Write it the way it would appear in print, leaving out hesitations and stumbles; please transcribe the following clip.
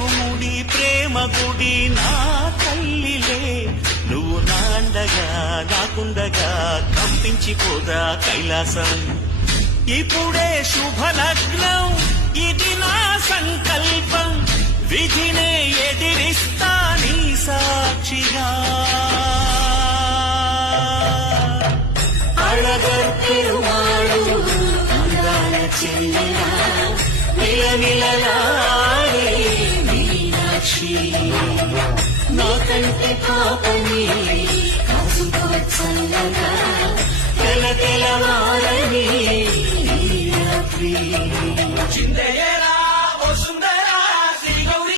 ఇరుగుముడి ప్రేమ గుడి నా తల్లిలే నువ్వు నాండగా నాకుండగా కంపించిపోదా కైలాసం ఇప్పుడే శుభలగ్నం ఇది నా సంకల్పం విధినే ఎదిరిస్తా నీ సాక్షిగా అళగర్పెరుమాళు అందాల చెల్లెలా నిలనిలలాడే మీనాక్షి నాకంటే పాపని కాసుకో చల్లగా తెల తెలవా